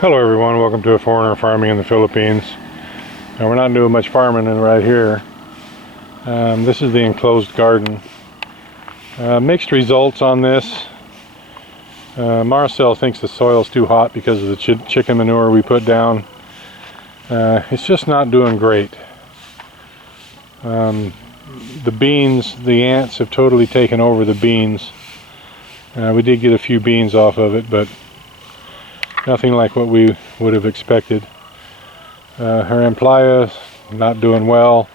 Hello everyone, welcome to A Foreigner Farming in the Philippines. Now we're not doing much farming in right here. This is the enclosed garden. Mixed results on this. Marcel thinks the soil's too hot because of the chicken manure we put down. It's just not doing great. The beans, the ants have totally taken over the beans. We did get a few beans off of it, but nothing like what we would have expected. Her Amplaya not doing well.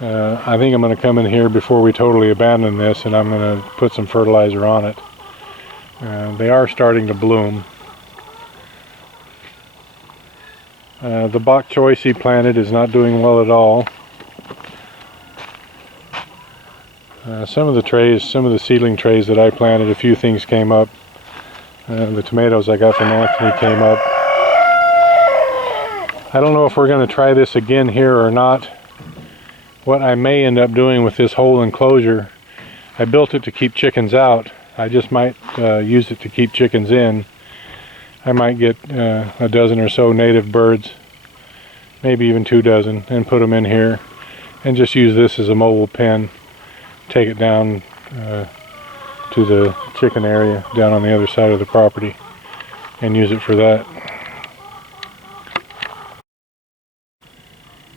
I think I'm going to come in here before we totally abandon this, and I'm going to put some fertilizer on it. They are starting to bloom. The bok choy he planted is not doing well at all. Some of the seedling trays that I planted, a few things came up. The tomatoes I got from Anthony came up. I don't know if we're going to try this again here or not. What I may end up doing with this whole enclosure, I built it to keep chickens out. I just might use it to keep chickens in. I might get a dozen or so native birds, maybe even 2 dozen, and put them in here and just use this as a mobile pen. Take it down to the chicken area down on the other side of the property and use it for that.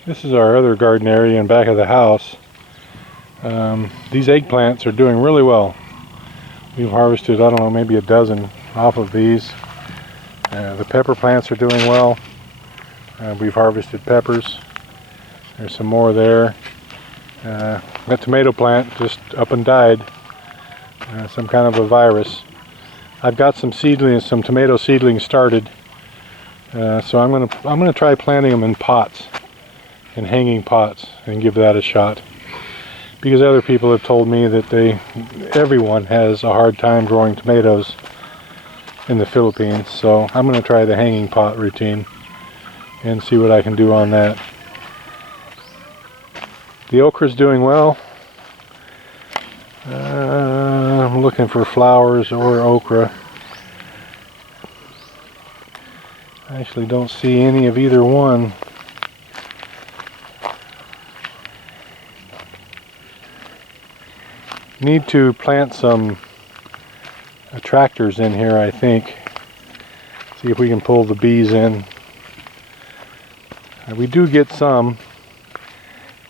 This is our other garden area in back of the house. These eggplants are doing really well. We've harvested, I don't know, maybe a dozen off of these. The pepper plants are doing well. We've harvested peppers. There's some more there. That tomato plant just up and died. Some kind of a virus. I've got some seedlings, some tomato seedlings started. So I'm gonna try planting them in pots, in hanging pots, and give that a shot. Because other people have told me that everyone has a hard time growing tomatoes in the Philippines. So I'm gonna try the hanging pot routine and see what I can do on that. The okra's doing well. I'm looking for flowers or okra. I actually don't see any of either one. Need to plant some attractors in here, I think. See if we can pull the bees in. We do get some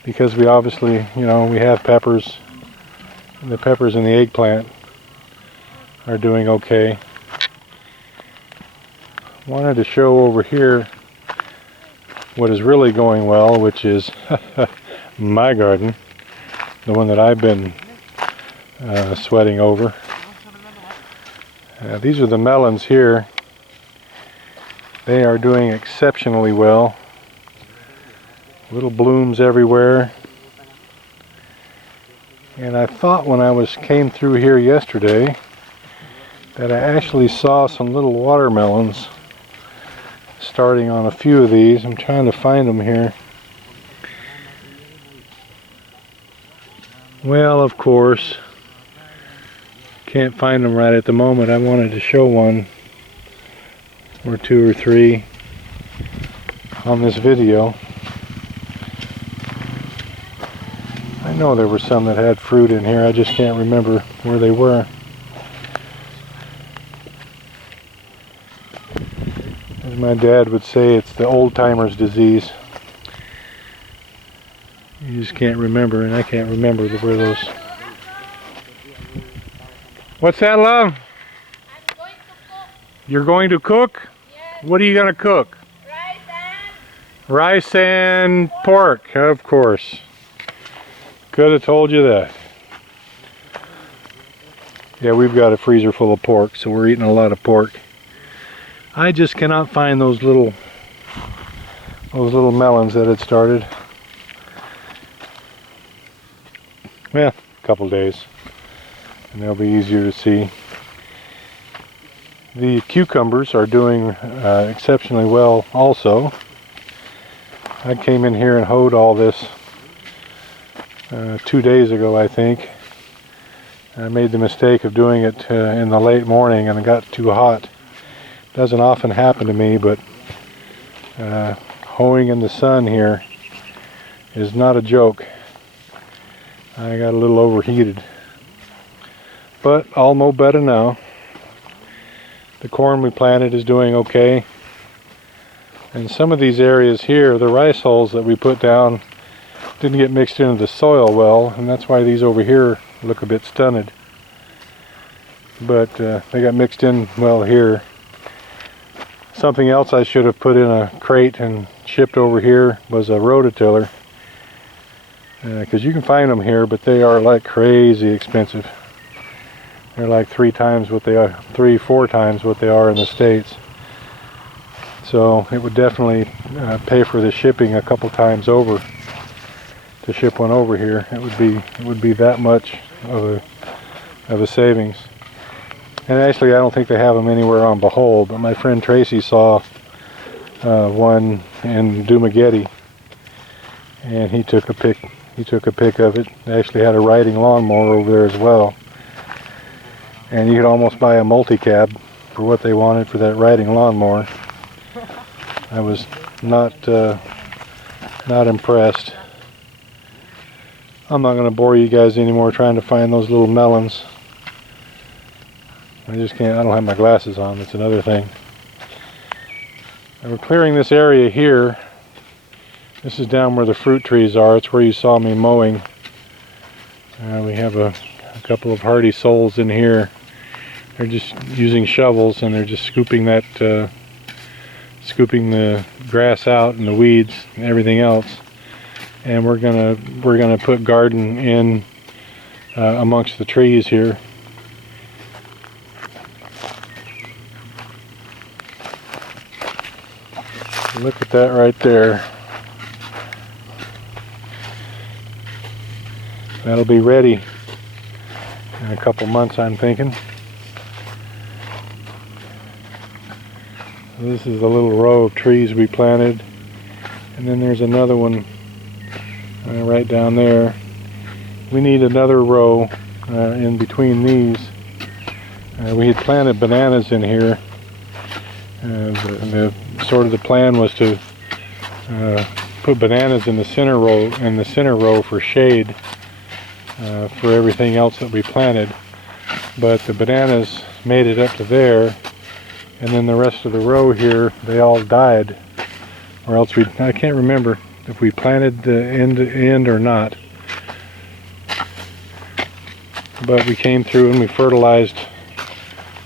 because we obviously, we have peppers. The peppers and the eggplant are doing okay. Wanted to show over here what is really going well, which is my garden, the one that I've been sweating over. These are the melons here. They are doing exceptionally well. Little blooms everywhere. And I thought when I came through here yesterday that I actually saw some little watermelons starting on a few of these. I'm trying to find them here. Well, of course, can't find them right at the moment. I wanted to show one or two or three on this video. I know there were some that had fruit in here, I just can't remember where they were. As my dad would say, it's the old-timer's disease. You just can't remember, and I can't remember where those... What's that, love? I'm going to cook. You're going to cook? Yes. What are you going to cook? Rice and Rice and pork, of course. Could have told you that. Yeah, we've got a freezer full of pork, so we're eating a lot of pork. I just cannot find those little melons that had started. Well, a couple days, and they'll be easier to see. The cucumbers are doing exceptionally well also. I came in here and hoed all this 2 days ago, I think. I made the mistake of doing it in the late morning, and it got too hot. Doesn't often happen to me, but hoeing in the sun here is not a joke. I got a little overheated, but I'll know better now. The corn we planted is doing okay, and some of these areas here, the rice hulls that we put down didn't get mixed into the soil well, and that's why these over here look a bit stunted. But they got mixed in well here. Something else I should have put in a crate and shipped over here was a rototiller, because you can find them here, but they are like crazy expensive. They're like 4 times what they are in the States. So it would definitely pay for the shipping a couple times over to ship one over here. It would be that much of a savings. And actually, I don't think they have them anywhere on Behold, but my friend Tracy saw one in Dumagetti, and he took a pic of it. They actually had a riding lawnmower over there as well, and you could almost buy a multi-cab for what they wanted for that riding lawnmower. I was not impressed. I'm not going to bore you guys anymore trying to find those little melons. I just can't. I don't have my glasses on. That's another thing. And we're clearing this area here. This is down where the fruit trees are. It's where you saw me mowing. We have a couple of hardy souls in here. They're just using shovels, and they're just scooping the grass out and the weeds and everything else. And we're gonna put garden in amongst the trees here. Look at that right there. That'll be ready in a couple months, I'm thinking. This is a little row of trees we planted, and then there's another one right down there. We need another row in between these. We had planted bananas in here. The plan was to put bananas in the center row for shade for everything else that we planted, but the bananas made it up to there, and then the rest of the row here, they all died, or else I can't remember if we planted the end to end or not, but we came through and we fertilized.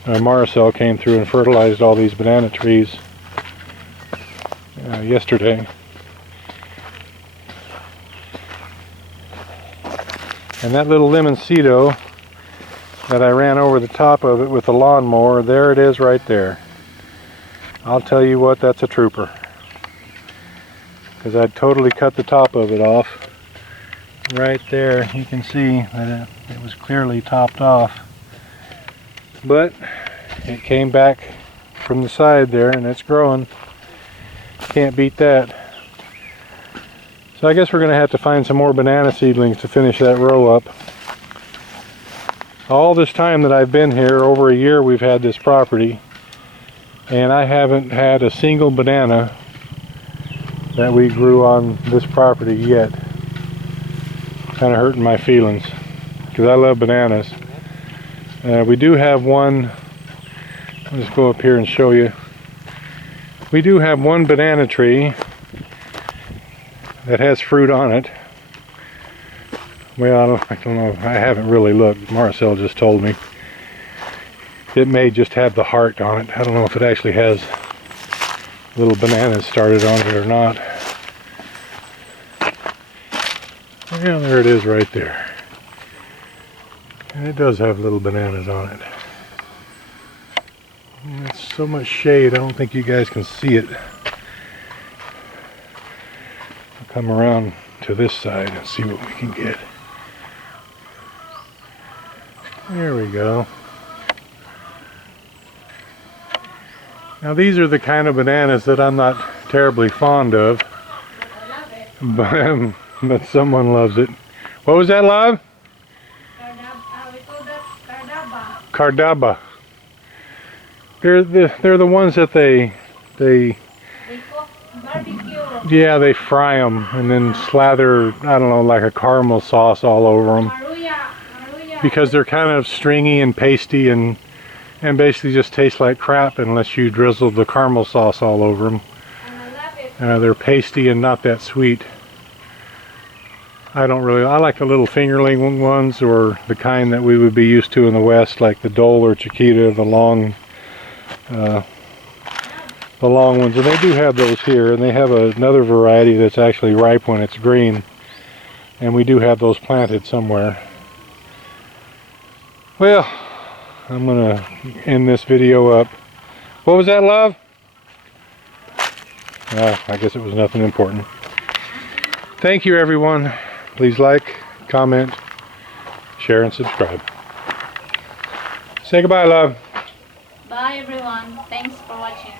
Maricel came through and fertilized all these banana trees yesterday. And that little limoncito that I ran over the top of it with the lawnmower, there it is right there. I'll tell you what, that's a trooper. Because I totally cut the top of it off. Right there, you can see that it was clearly topped off. But it came back from the side there, and it's growing. Can't beat that. So I guess we're going to have to find some more banana seedlings to finish that row up. All this time that I've been here, over a year we've had this property, and I haven't had a single banana that we grew on this property yet. Kind of hurting my feelings, because I love bananas. We do have one. I'll just go up here and show you. We do have one banana tree that has fruit on it. Well, I don't know. I haven't really looked. Maricel just told me. It may just have the heart on it. I don't know if it actually has little bananas started on it or not. Yeah, there it is right there. And it does have little bananas on it. And it's so much shade, I don't think you guys can see it. I'll come around to this side and see what we can get. There we go. Now these are the kind of bananas that I'm not terribly fond of. But someone loves it. What was that, love? We call that cardaba. Cardaba. They're the ones that they They cook barbecue. yeah, they fry them and then slather, I don't know, like a caramel sauce all over them Maruya. because they're kind of stringy and pasty and basically just taste like crap unless you drizzle the caramel sauce all over them. And I love it. They're pasty and not that sweet. I like the little fingerling ones, or the kind that we would be used to in the West, like the Dole or Chiquita, the long ones. And they do have those here, and they have another variety that's actually ripe when it's green. And we do have those planted somewhere. Well, I'm gonna end this video up. What was that, love? I guess it was nothing important. Thank you, everyone. Please like, comment, share, and subscribe. Say goodbye, love. Bye everyone. Thanks for watching.